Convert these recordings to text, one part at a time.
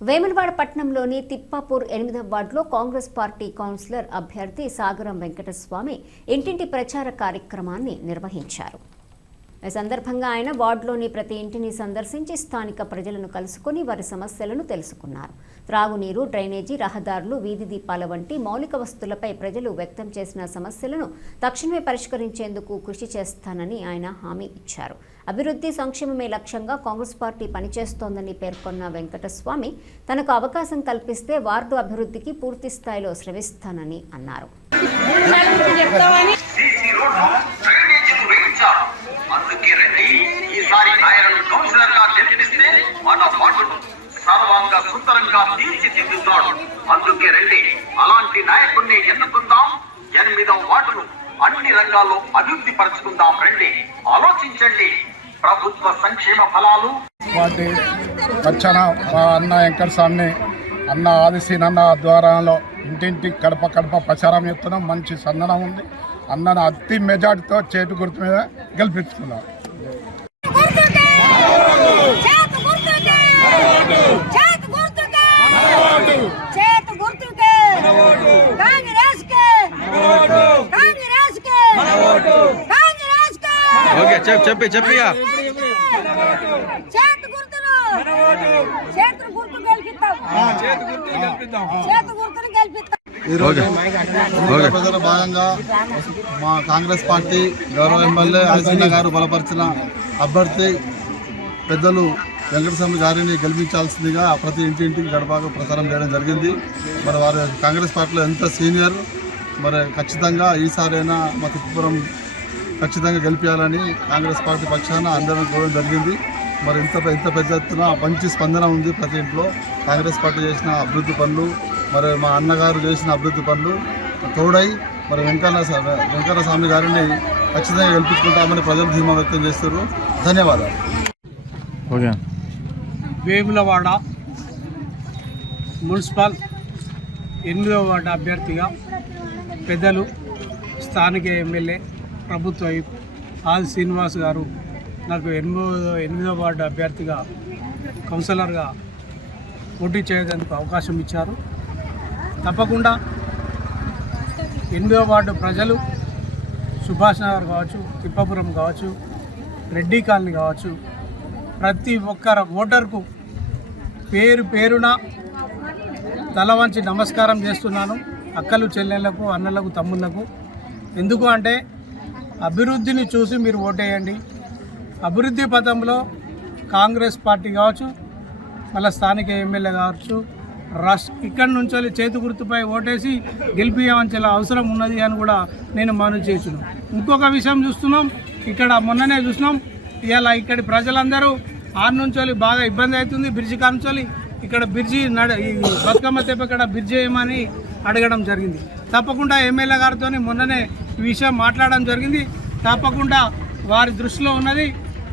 వేములవాడ పట్టణంలోని తిప్పాపూర్ 8వ వార్డులో కాంగ్రెస్ పార్టీ కౌన్సిలర్ అభ్యర్థి సాగరం వెంకటస్వామి ఇంటింటి ప్రచార కార్యక్రమాన్ని నిర్వహించారు. ఈ సందర్భంగా ఆయన వార్డులోని ప్రతి ఇంటిని సందర్శించి స్థానిక ప్రజలను కలుసుకుని వారి సమస్యలను తెలుసుకున్నారు. త్రాగునీరు, డ్రైనేజీ, రహదారులు, వీధి దీపాల వంటి మౌలిక వస్తువులపై ప్రజలు వ్యక్తం చేసిన సమస్యలను తక్షణమే పరిష్కరించేందుకు కృషి చేస్తానని ఆయన హామీ ఇచ్చారు. అభివృద్ధి, సంక్షేమమే లక్ష్యంగా కాంగ్రెస్ పార్టీ పనిచేస్తోందని పేర్కొన్న వెంకటస్వామి తనకు అవకాశం కల్పిస్తే వార్డు అభివృద్ధికి పూర్తి స్థాయిలో శ్రమిస్తానని అన్నారు. అందుకే రండి, ఈసారి ఆయనను కౌన్సిలర్ గా గెలిపిస్తే మన వార్డును సర్వంగా సుందరంగా తీర్చిదిద్దుతాడు. అందుకే రండి, అలాంటి నాయకుడిని ఎన్నుకుందాం. 8వ వార్డును అన్ని రంగాల్లో అభివృద్ధి పరచుకుందాం. రండి, ఆలోచించండి. ప్రభుత్వ సంక్షేమ ఫలాలు వాటి రక్షణ అన్న వెంకటస్వామిని అన్న ఆదిశీనన్న ద్వారాలో ఇంటింటి కడప ప్రచారం చేస్తున్నాం. మంచి సందనం ఉంది. అన్నను అతి మెజార్టీతో చేటు గుర్తు మీద గెలిపించుకున్నాం. చెప్పి ప్రజల భాగంగా మా కాంగ్రెస్ పార్టీ గౌరవ ఎమ్మెల్యే ఆదిశీన గారు బలపరిచిన అభ్యర్థి పెద్దలు వెంకటస్వామి గారిని గెలిపించాల్సిందిగా ప్రతి ఇంటింటికి గడపగా ప్రచారం చేయడం జరిగింది. మరి వారు కాంగ్రెస్ పార్టీలో ఎంత సీనియర్, మరి ఖచ్చితంగా ఈసారైనా మా తిప్పుపురం ఖచ్చితంగా గెలిపించాలని కాంగ్రెస్ పార్టీ పక్షాన అందరం కోరడం జరిగింది. మరి ఇంత పెద్ద ఎత్తున మంచి స్పందన ఉంది. ప్రతి ఇంట్లో కాంగ్రెస్ పార్టీ చేసిన అభివృద్ధి పనులు, మరి మా అన్నగారు చేసిన అభివృద్ధి పనులు తోడై మరి వెంకటస్వామి గారిని ఖచ్చితంగా గెలిపించుకుంటామని ప్రజలు ధీమా వ్యక్తం చేస్తారు. ధన్యవాదాలు. వేములవాడ మున్సిపల్ 8వ వార్డు అభ్యర్థిగా పెద్దలు స్థానిక ఎమ్మెల్యే ప్రభుత్వ ఆది శ్రీనివాస్ గారు నాకు 8వ వార్డు అభ్యర్థిగా కౌన్సిలర్గా పోటీ చేయడానికి అవకాశం ఇచ్చారు. తప్పకుండా 8వ వార్డు ప్రజలు సుభాష్ నగర్ కావచ్చు, తిప్పాపురం కావచ్చు, రెడ్డి కాలనీ కావచ్చు, ప్రతి ఒక్కరు ఓటర్కు పేరున తల వంచి నమస్కారం చేస్తున్నాను. అక్కలు, చెల్లెళ్లకు, అన్నలకు, తమ్ముళ్లకు. ఎందుకు అంటే అభివృద్ధిని చూసి మీరు ఓటేయండి. అభివృద్ధి పథంలో కాంగ్రెస్ పార్టీ కావచ్చు, మళ్ళీ స్థానిక ఎమ్మెల్యే కావచ్చు, ఇక్కడి నుంచి చేతి గుర్తుపై ఓటేసి గెలిపించవలసిన అవసరం ఉన్నది అని కూడా నేను మనవి చేస్తున్నాను. ఇంకొక విషయం చూస్తున్నాం, ఇక్కడ మొన్ననే చూసినాం, ఇలా ఇక్కడి ప్రజలందరూ ఆరు నుంచి బాగా ఇబ్బంది అవుతుంది. బ్రిడ్జి కానుంచి ఇక్కడ బ్రిడ్జి ఈ బతుకమ్మ తెప్ప ఇక్కడ బ్రిడ్జి చేయమని అడగడం జరిగింది. తప్పకుండా ఎమ్మెల్యే గారితో మొన్ననే ఈ విషయం మాట్లాడడం జరిగింది. తప్పకుండా వారి దృష్టిలో ఉన్నది.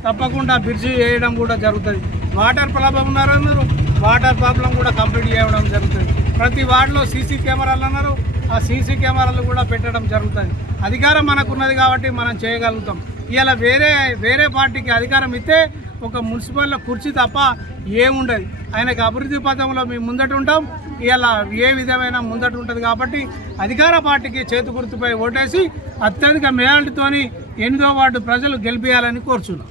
తప్పకుండా బ్రిడ్జి వేయడం కూడా జరుగుతుంది. వాటర్ ప్రాబ్లం ఉన్నారన్నారు, వాటర్ ప్రాబ్లం కూడా కంప్లీట్ చేయడం జరుగుతుంది. ప్రతి వార్డులో సీసీ కెమెరాలు అన్నారు, ఆ సీసీ కెమెరాలు కూడా పెట్టడం జరుగుతుంది. అధికారం మనకున్నది కాబట్టి మనం చేయగలుగుతాం. ఇలా వేరే పార్టీకి అధికారం ఇస్తే ఒక మున్సిపల్లో కుర్చీ తప్ప ఏముండదు. ఆయనకు అభివృద్ధి పథంలో మేము ముందట ఉంటాం. ఇలా ఏ విధమైన ముందట ఉంటుంది కాబట్టి అధికార పార్టీకి చేతి గుర్తుపై ఓటేసి అత్యధిక మెజారిటీతోని 8వ వార్డు ప్రజలు గెలిపించాలని కోరుచున్నాం.